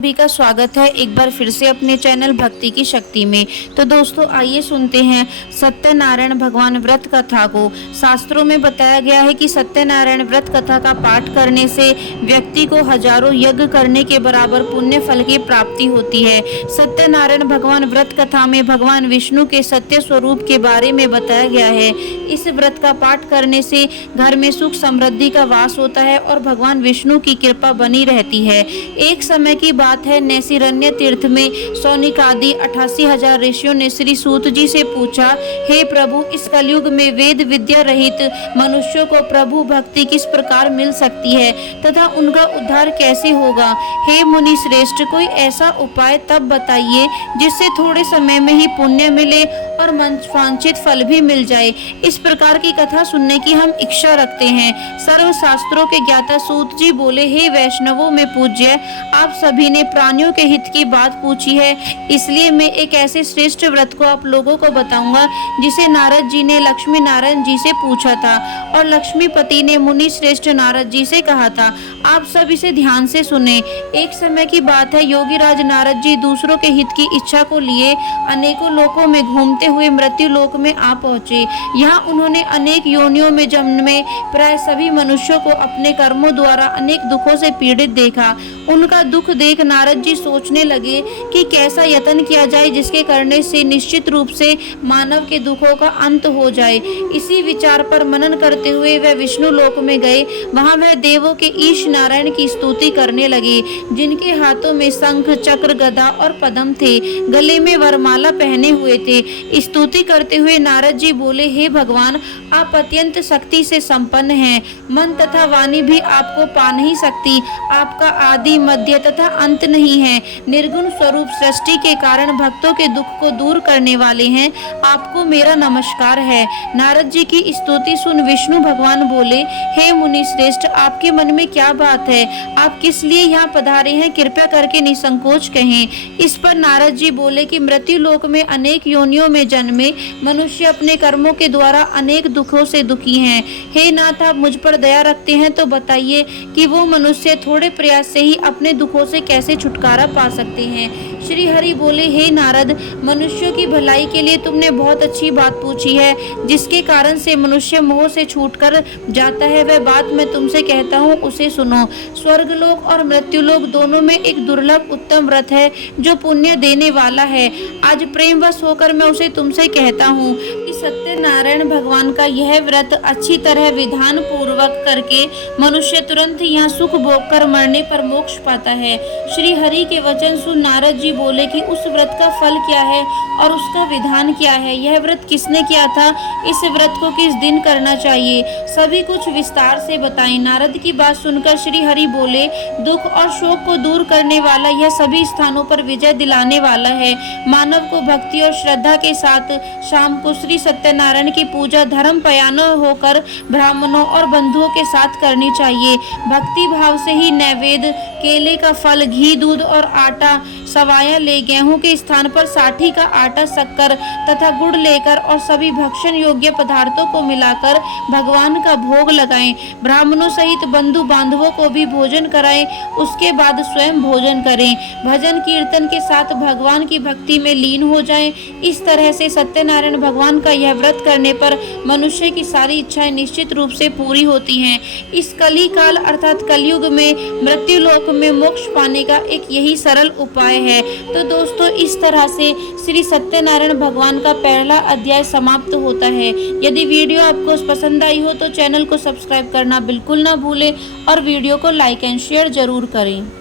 सभी का स्वागत है एक बार फिर से अपने चैनल भक्ति की शक्ति में। तो दोस्तों आइए सुनते हैं सत्यनारायण भगवान व्रत कथा को। शास्त्रों में बताया गया है कि सत्यनारायण व्रत कथा का पाठ करने से व्यक्ति को हजारों यज्ञ करने के बराबर पुण्य फल की प्राप्ति होती है। सत्यनारायण भगवान व्रत कथा में भगवान विष्णु के सत्य स्वरूप के बारे में बताया गया है। इस व्रत का पाठ करने से घर में सुख समृद्धि का वास होता है और भगवान विष्णु की कृपा बनी रहती है। एक समय की बात है, नैसिरण्य तीर्थ में सौनिकादि 88,000 ऋषियों ने श्री सूत जी से पूछा, हे प्रभु, इस कलयुग में वेद विद्या रहित मनुष्यों को प्रभु भक्ति किस प्रकार मिल सकती है तथा उनका उद्धार कैसे होगा। हे मुनि श्रेष्ठ, कोई ऐसा उपाय तब बताइए जिससे थोड़े समय में ही पुण्य मिले और वांछित फल भी मिल जाए। इस प्रकार की कथा सुनने की हम इच्छा रखते हैं। सर्व शास्त्रों के ज्ञाता सूत जी बोले, हे वैष्णवों में पूज्य, आप सभी ने प्राणियों के हित की बात पूछी है, इसलिए मैं एक ऐसे श्रेष्ठ व्रत को आप लोगों को बताऊंगा जिसे नारद जी ने लक्ष्मी नारायण जी से पूछा था और लक्ष्मीपति ने मुनि श्रेष्ठ नारद जी से कहा था। आप सब इसे ध्यान से सुने। एक समय की बात है, योगीराज नारद जी दूसरों के हित की इच्छा को लिए अनेकों लोकों में घूमते हुए मृत्यु लोक में आ पहुंचे। यहाँ उन्होंने अनेक योनियों में जन्मे प्राय सभी मनुष्यों को अपने कर्मों द्वारा अनेक दुखों से पीड़ित देखा। उनका दुख देख नारद जी सोचने लगे कि कैसा यत्न किया जाए जिसके करने से निश्चित रूप से मानव के दुखों का अंत हो जाए। इसी विचार पर मनन करते हुए वह विष्णु लोक में गए। वहां वह देवों के ईश नारायण की स्तुति करने लगे, जिनके हाथों में शंख चक्र गदा और पद्म थे, गले में वरमाला पहने हुए थे। स्तुति करते हुए नारद जी बोले, हे भगवान, आप अत्यंत शक्ति से संपन्न हैं। मन तथा वाणी भी आपको पा नहीं सकती। आपका आदि मध्य तथा अंत नहीं है। निर्गुण स्वरूप सृष्टि के कारण भक्तों के दुख को दूर करने वाले हैं। आपको मेरा नमस्कार है। नारद जी की स्तुति सुन विष्णु भगवान बोले, हे मुनि श्रेष्ठ, आपके मन में क्या बात है? आप किस लिए यहाँ पधारे हैं? कृपया करके निसंकोच कहें। इस पर नारद जी बोले कि मृत्यु लोक में अनेक योनियों में जन्मे मनुष्य अपने कर्मों के द्वारा अनेक दुखों से दुखी हैं। हे नाथ, आप मुझ पर दया रखते हैं तो बताइए कि वो मनुष्य थोड़े प्रयास से ही अपने दुखों से कैसे छुटकारा पा सकते हैं। श्री हरि बोले, हे नारद, मनुष्यों की भलाई के लिए तुमने बहुत अच्छी बात पूछी है। जिसके कारण से मनुष्य मोह से छूटकर जाता है, वह बात मैं तुमसे कहता हूँ, उसे सुनो। स्वर्गलोक और मृत्युलोक दोनों में एक दुर्लभ उत्तम व्रत है जो पुण्य देने वाला है। आज प्रेमवश होकर मैं उसे तुमसे कहता हूँ कि सत्यनारायण भगवान का यह व्रत अच्छी तरह विधान पूर्वक करके मनुष्य तुरंत यहाँ सुख भोग कर मरने पर मोक्ष पाता है। श्री हरि के वचन सुन नारद जी बोले कि उस व्रत का फल क्या है और उसका विधान क्या है? यह व्रत किसने किया था? इस व्रत को किस दिन करना चाहिए? सभी कुछ विस्तार से बताएं। नारद की बात सुनकर श्री हरि बोले, दुख और शोक को दूर करने वाला यह सभी स्थानों पर विजय दिलाने वाला है। मानव को भक्ति और श्रद्धा के साथ शाम को श्री सत्यनारायण की पूजा धर्म पयानो होकर ब्राह्मणों और बंधुओं के साथ करनी चाहिए। भक्ति भाव से ही नैवेद्य, केले का फल, घी, दूध और आटा सवाया ले गेहूं के स्थान पर साठी का आटा, शक्कर तथा गुड़ लेकर और सभी भक्षण योग्य पदार्थों को मिलाकर भगवान का भोग लगाएं। ब्राह्मणों सहित बंधु बांधवों को भी भोजन कराएं। उसके बाद स्वयं भोजन करें। भजन कीर्तन के साथ भगवान की भक्ति में लीन हो जाएं। इस तरह से सत्यनारायण भगवान का यह व्रत करने पर मनुष्य की सारी इच्छाएं निश्चित रूप से पूरी होती हैं। इस कली काल अर्थात कलयुग में मृत्यु लोक में मोक्ष पाने का एक यही सरल उपाय है। तो दोस्तों, इस तरह से श्री सत्यनारायण भगवान का पहला अध्याय समाप्त होता है। यदि वीडियो आपको पसंद आई हो तो चैनल को सब्सक्राइब करना बिल्कुल ना भूलें और वीडियो को लाइक एंड शेयर जरूर करें।